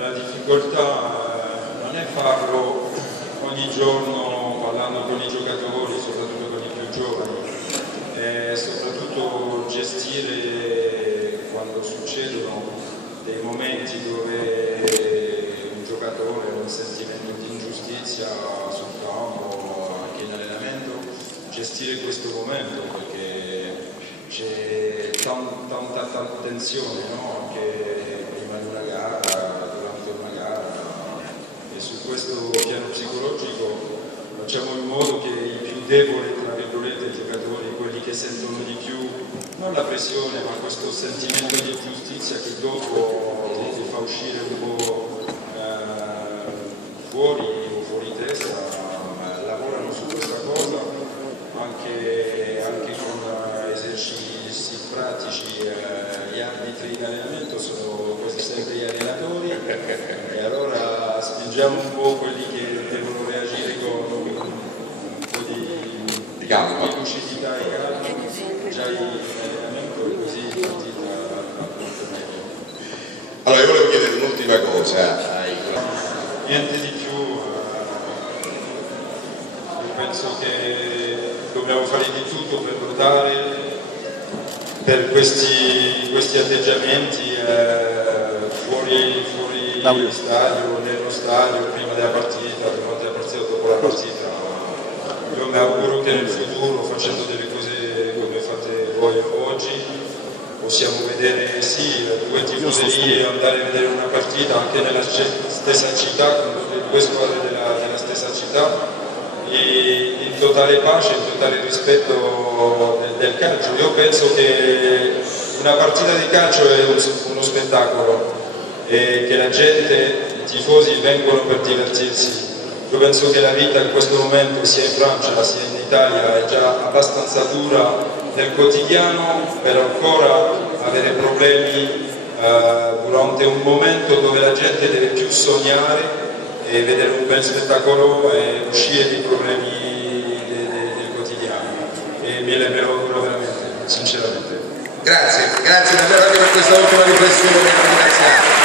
La difficoltà non è farlo ogni giorno parlando con i giocatori, soprattutto con i più giovani, è soprattutto gestire quando succedono dei momenti dove un giocatore ha un sentimento di ingiustizia sul campo, anche in allenamento, gestire questo momento perché c'è tanta tensione, no? Anche prima di una gara. Su questo piano psicologico facciamo in modo che i più deboli, tra virgolette, i giocatori, quelli che sentono di più, non la pressione, ma questo sentimento di giustizia che dopo ti fa uscire un po' fuori testa, lavorano su questa cosa, anche con esercizi pratici. Gli arbitri di allenamento sono quasi sempre gli allenatori e allora spingiamo un po' quelli che devono reagire con un po' di lucidità e calma già in allenamento, così il partito va molto meglio. Allora io volevo chiedere un'ultima cosa. Niente di più, io penso che dobbiamo fare di tutto per lottare per questi atteggiamenti fuori stadio, nello stadio, prima della partita, durante la partita, dopo la partita. Io mi auguro che nel futuro, facendo delle cose come fate voi oggi, possiamo vedere sì, due tifoserie, andare a vedere una partita anche nella stessa città, con le due squadre della stessa città, e in totale pace, in totale rispetto del calcio. Io penso che una partita di calcio è uno spettacolo e che la gente, i tifosi vengono per divertirsi. Io penso che la vita in questo momento, sia in Francia sia in Italia, è già abbastanza dura nel quotidiano per ancora avere problemi durante un momento dove la gente deve più sognare e vedere un bel spettacolo e uscire dai problemi del quotidiano. E me lo auguro veramente, sinceramente. Grazie davvero anche per questa ultima riflessione.